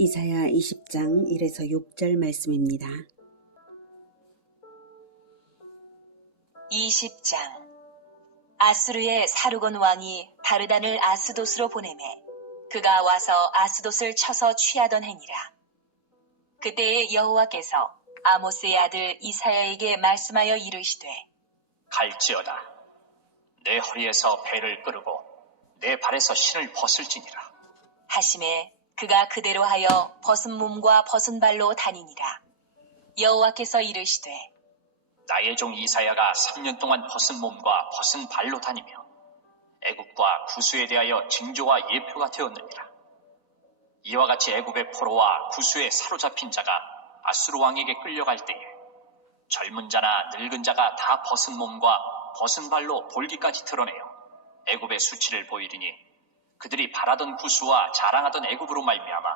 이사야 20장 1에서 6절 말씀입니다. 20장. 아수르의 사르곤 왕이 다르단을 아스돗으로 보내매 그가 와서 아스돗을 쳐서 취하던 해니라. 그때에 여호와께서 아모스의 아들 이사야에게 말씀하여 이르시되 갈지어다. 내 허리에서 배를 끄르고 내 발에서 신을 벗을지니라. 하심에 그가 그대로 하여 벗은 몸과 벗은 발로 다니니라. 여호와께서 이르시되 나의 종 이사야가 3년 동안 벗은 몸과 벗은 발로 다니며 애굽과 구스에 대하여 징조와 예표가 되었느니라. 이와 같이 애굽의 포로와 구스에 사로잡힌 자가 아수르 왕에게 끌려갈 때에 젊은 자나 늙은 자가 다 벗은 몸과 벗은 발로 볼기까지 드러내어 애굽의 수치를 보이리니 그들이 바라던 구스와 자랑하던 애굽으로 말미암아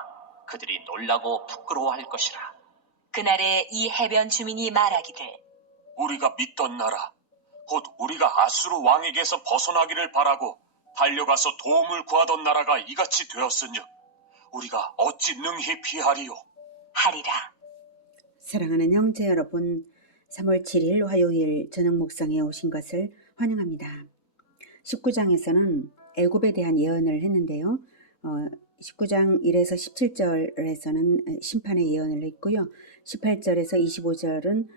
그들이 놀라고 부끄러워할 것이라. 그날에 이 해변 주민이 말하기를 우리가 믿던 나라, 곧 우리가 아수르 왕에게서 벗어나기를 바라고 달려가서 도움을 구하던 나라가 이같이 되었으즉 우리가 어찌 능히 피하리요? 하리라. 사랑하는 형제 여러분, 3월 7일 화요일 저녁 묵상에 오신 것을 환영합니다. 19장에서는 애굽에 대한 예언을 했는데요. 19장 1에서 17절에서는 심판의 예언을 했고요. 18절에서 25절은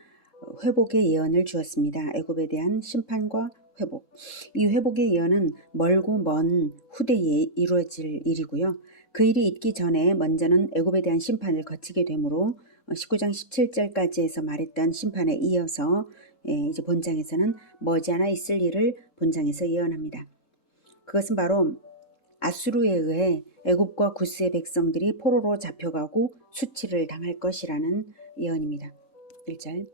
회복의 예언을 주었습니다. 애굽에 대한 심판과 회복. 이 회복의 예언은 멀고 먼 후대에 이루어질 일이고요. 그 일이 있기 전에 먼저는 애굽에 대한 심판을 거치게 되므로 19장 17절까지 해서 말했던 심판에 이어서 이제 본장에서는 머지않아 있을 일을 본장에서 예언합니다. 그것은 바로 아수르에 의해 애굽과 구스의 백성들이 포로로 잡혀가고 수치를 당할 것이라는 예언입니다. 1절.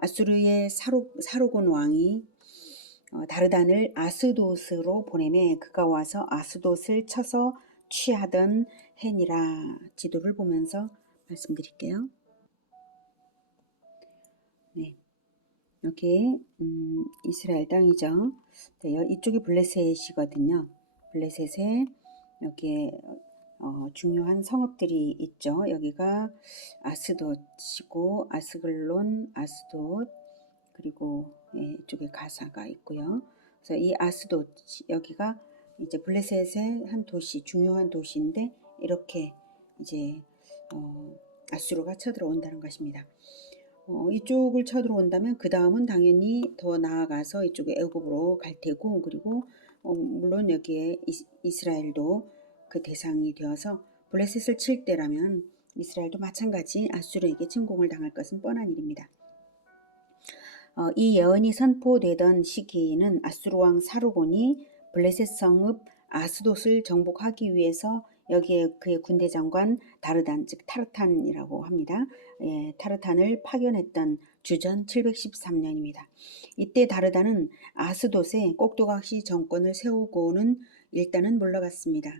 아수르의 사르곤 왕이 다르단을 아스돗으로 보내매 그가 와서 아스돗을 쳐서 취하던 해니라. 지도를 보면서 말씀드릴게요. 네, 여기 이스라엘 땅이죠. 네, 이쪽이 블레셋이거든요. 블레셋에 여기에 중요한 성읍들이 있죠. 여기가 아스돗이고 아스글론, 아스돗, 그리고 이쪽에 가사가 있고요. 그래서 이 아스돗 여기가 이제 블레셋의 한 도시, 중요한 도시인데 이렇게 이제 아수르가 쳐들어온다는 것입니다. 이쪽을 쳐들어온다면 그 다음은 당연히 더 나아가서 이쪽에 애굽으로 갈 테고, 그리고 물론 여기에 이스라엘도 그 대상이 되어서 블레셋을 칠 때라면 이스라엘도 마찬가지 아수르에게 침공을 당할 것은 뻔한 일입니다. 이 예언이 선포되던 시기는 아수르 왕 사르곤이 블레셋 성읍 아스돗을 정복하기 위해서 여기에 그의 군대 장관 다르단, 즉 타르탄이라고 합니다. 타르탄을 파견했던 주전 713년입니다. 이때 다르단은 아스돗에 꼭두각시 정권을 세우고는 일단은 물러갔습니다.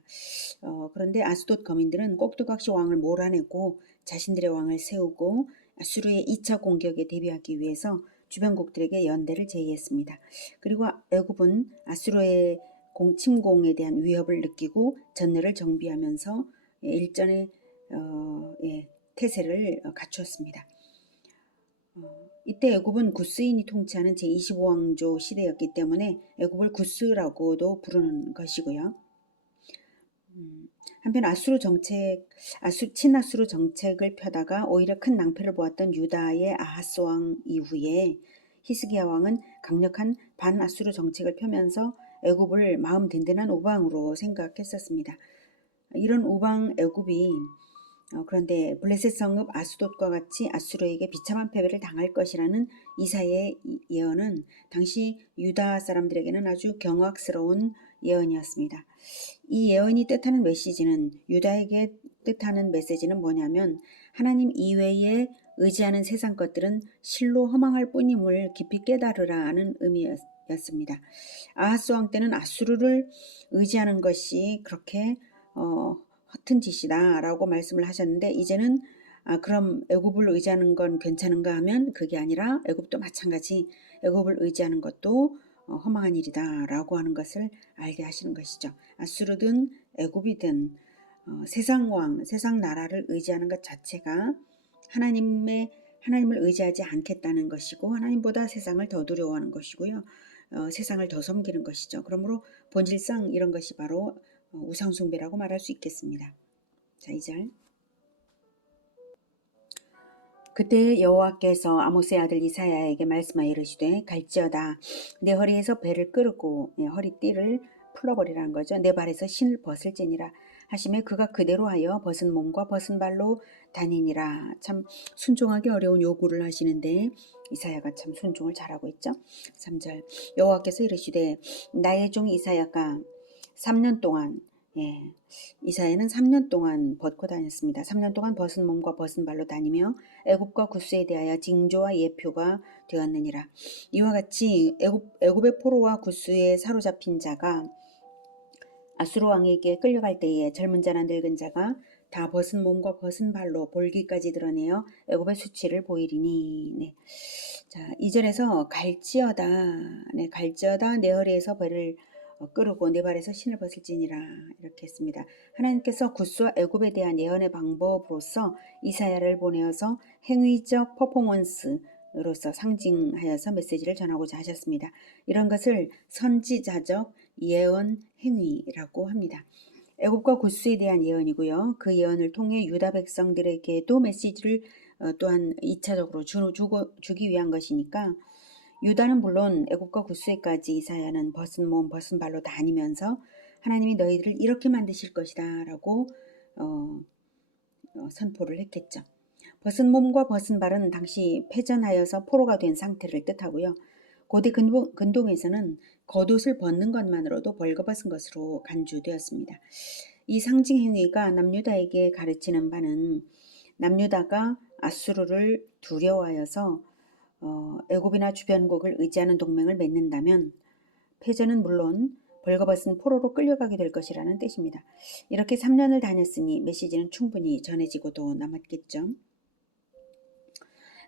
그런데 아스돗 거민들은 꼭두각시 왕을 몰아내고 자신들의 왕을 세우고 아수르의 2차 공격에 대비하기 위해서 주변국들에게 연대를 제의했습니다. 그리고 애굽은 아수르의 침공에 대한 위협을 느끼고 전례를 정비하면서 일전의 태세를 갖추었습니다. 이때 애굽은 구스인이 통치하는 제25왕조 시대였기 때문에 애굽을 구스라고도 부르는 것이고요. 한편 친아수르 정책을 펴다가 오히려 큰 낭패를 보았던 유다의 아하스 왕 이후에 히스기야 왕은 강력한 반아수르 정책을 펴면서 애굽을 마음 든든한 우방으로 생각했었습니다. 이런 우방 애굽이 그런데 블레셋 성읍 아스돗과 같이 아수르에게 비참한 패배를 당할 것이라는 이사야의 예언은 당시 유다 사람들에게는 아주 경악스러운 예언이었습니다. 이 예언이 뜻하는 메시지는, 유다에게 뜻하는 메시지는 뭐냐면 하나님 이외에 의지하는 세상 것들은 실로 허망할 뿐임을 깊이 깨달으라는 의미였습니다. 아하스 왕 때는 아수르를 의지하는 것이 그렇게 허튼 짓이다 라고 말씀을 하셨는데, 이제는 그럼 애굽을 의지하는 건 괜찮은가 하면 그게 아니라 애굽도 마찬가지 애굽을 의지하는 것도 허망한 일이다 라고 하는 것을 알게 하시는 것이죠. 아수르든 애굽이든 세상 왕, 세상 나라를 의지하는 것 자체가 하나님을 의지하지 않겠다는 것이고 하나님보다 세상을 더 두려워하는 것이고요. 세상을 더 섬기는 것이죠. 그러므로 본질상 이런 것이 바로 우상숭배라고 말할 수 있겠습니다. 자, 2절. 그때 여호와께서 아모스의 아들 이사야에게 말씀하여 이르시되 갈지어다 내 허리에서 배를 끄르고 허리띠를 풀어버리라는 거죠. 내 발에서 신을 벗을지니라 하시매 그가 그대로 하여 벗은 몸과 벗은 발로 다니니라. 참 순종하기 어려운 요구를 하시는데 이사야가 참 순종을 잘하고 있죠. 3절. 여호와께서 이르시되 나의 종 이사야가 3년 동안 이사야는 3년 동안 벗고 다녔습니다. 3년 동안 벗은 몸과 벗은 발로 다니며 애굽과 구스에 대하여 징조와 예표가 되었느니라. 이와 같이 애굽의 포로와 구스에 사로잡힌 자가 아수르 왕에게 끌려갈 때에 젊은 자나 늙은 자가 다 벗은 몸과 벗은 발로 볼기까지 드러내어 애굽의 수치를 보이리니. 네. 자, 2절에서 갈지어다 내 허리에서 배를 끄르고 내 발에서 신을 벗을지니라 이렇게 했습니다. 하나님께서 구스와 애굽에 대한 예언의 방법으로서 이사야를 보내어서 행위적 퍼포먼스로서 상징하여서 메시지를 전하고자 하셨습니다. 이런 것을 선지자적 예언 행위라고 합니다. 애굽과 구스에 대한 예언이고요. 그 예언을 통해 유다 백성들에게도 메시지를 또한 2차적으로 주기 위한 것이니까 유다는 물론 애굽과 구스에까지 이사야는 벗은 몸 벗은 발로 다니면서 하나님이 너희들을 이렇게 만드실 것이다 라고 선포를 했겠죠. 벗은 몸과 벗은 발은 당시 패전하여서 포로가 된 상태를 뜻하고요. 고대 근동에서는 겉옷을 벗는 것만으로도 벌거벗은 것으로 간주되었습니다. 이 상징 행위가 남유다에게 가르치는 바는 남유다가 아수르를 두려워하여서 애굽이나 주변국을 의지하는 동맹을 맺는다면 패전은 물론 벌거벗은 포로로 끌려가게 될 것이라는 뜻입니다. 이렇게 3년을 다녔으니 메시지는 충분히 전해지고도 남았겠죠.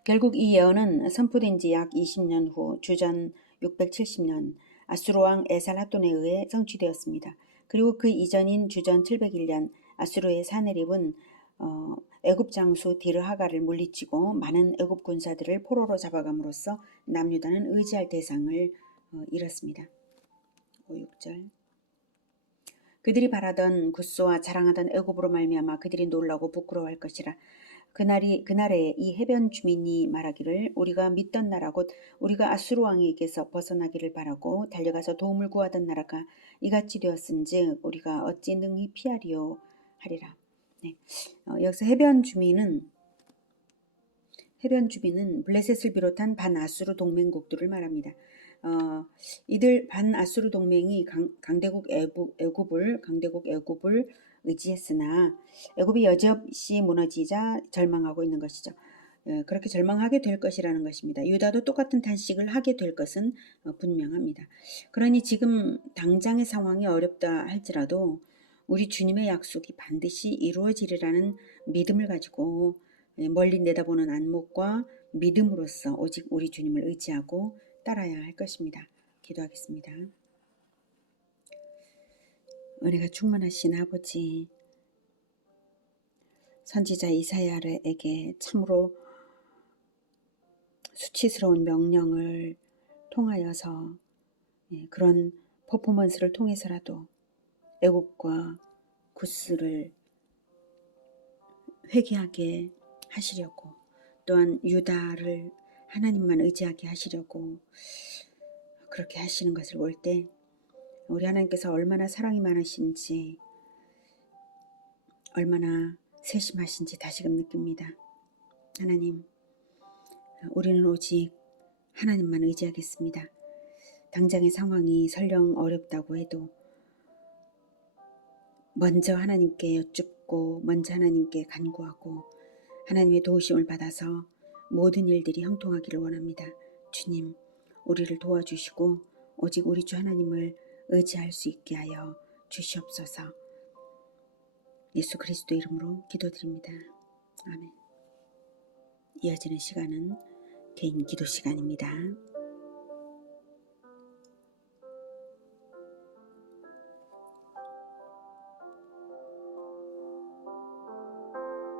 결국 이 예언은 선포된 지 약 20년 후 주전 670년 아수르 왕 에살핫돈에 의해 성취되었습니다. 그리고 그 이전인 주전 701년 아수르의 사네립은 애굽 장수 디르하가를 물리치고 많은 애굽 군사들을 포로로 잡아감으로써 남유다는 의지할 대상을 잃었습니다. 5, 6절. 그들이 바라던 구스와 자랑하던 애굽으로 말미암아 그들이 놀라고 부끄러워할 것이라. 그날에 이 해변 주민이 말하기를 우리가 믿던 나라 곧 우리가 아수르 왕에게서 벗어나기를 바라고 달려가서 도움을 구하던 나라가 이같이 되었은즉 우리가 어찌 능히 피하리요 하리라. 네. 여기서 해변 주민은 블레셋을 비롯한 반아수르 동맹국들을 말합니다. 이들 반아수르 동맹이 강대국 애굽을 의지했으나 애굽이 여지없이 무너지자 절망하고 있는 것이죠. 그렇게 절망하게 될 것이라는 것입니다. 유다도 똑같은 탄식을 하게 될 것은 분명합니다. 그러니 지금 당장의 상황이 어렵다 할지라도 우리 주님의 약속이 반드시 이루어지리라는 믿음을 가지고 멀리 내다보는 안목과 믿음으로써 오직 우리 주님을 의지하고 따라야 할 것입니다. 기도하겠습니다. 은혜가 충만하신 아버지, 선지자 이사야에게 참으로 수치스러운 명령을 통하여서 그런 퍼포먼스를 통해서라도 애굽과 구스를 회개하게 하시려고 또한 유다를 하나님만 의지하게 하시려고 그렇게 하시는 것을 볼 때 우리 하나님께서 얼마나 사랑이 많으신지 얼마나 세심하신지 다시금 느낍니다. 하나님, 우리는 오직 하나님만 의지하겠습니다. 당장의 상황이 설령 어렵다고 해도 먼저 하나님께 여쭙고 먼저 하나님께 간구하고 하나님의 도우심을 받아서 모든 일들이 형통하기를 원합니다. 주님, 우리를 도와주시고 오직 우리 주 하나님을 의지할 수 있게 하여 주시옵소서. 예수 그리스도 이름으로 기도드립니다. 아멘. 이어지는 시간은 개인 기도 시간입니다.